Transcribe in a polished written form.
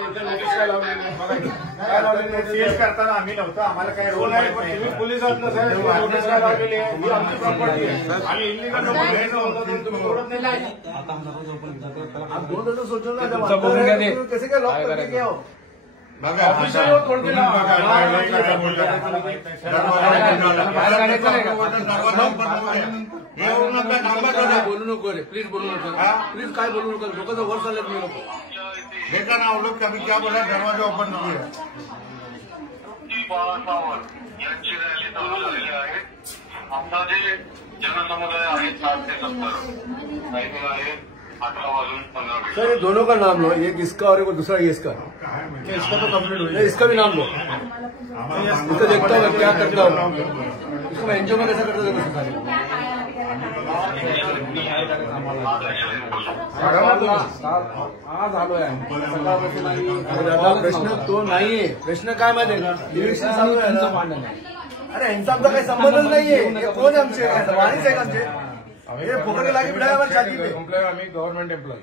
इथे नोटीस काय लावलेली काय लावलेली सीएस करताना आम्ही नव्हतो, आम्हाला काय रोल नाही. तुम्ही पोलीस आहात ना साहेब, नोटीस काय लावलेली आहे? ही आमची प्रॉपर्टी आहे आणि इल्लीगल तुम्ही तोडत नाही. आप 2 दिवस सोचो ना, कैसे क्या लॉक करके क्या हो ऑफिशियल हो तोड़ के बोलू नको रे, प्लीज बोलू नका, प्लीज काय बोलू नका. लोकांचं वर चाललं तुम्ही लोक. देखा ना वो लोग कभी क्या बोला, दरवाजा ओपन किया. यांची रॅली चालू झालेली आहे. आमचा जे जनसमुदाय आहे 60 ते 70 काही आहे 18 वाजून 15 मिनिट. सर ये दोनों का नाम लो, एक इसका और एक दूसरा ये इसका. इसका तो कंप्लीट हुई. इसका भी नाम लो. इसको देखता हूँ क्या करता हूँ. इसको मैं एनजीओ में कैसा करता हूँ. आज आलोय दादा प्रश्न तो नाहीये. प्रश्न काय माहिती आहे का, इलेक्शन चालू आहे ना. अरे यांचा आमचा काही संबंधच नाहीये. हे कोण आमचे वाणीच आहे आमचे. हे फोकट लागे बिठाय आम्हाला छाती पे. आम्ही गव्हर्नमेंट एम्प्लॉई.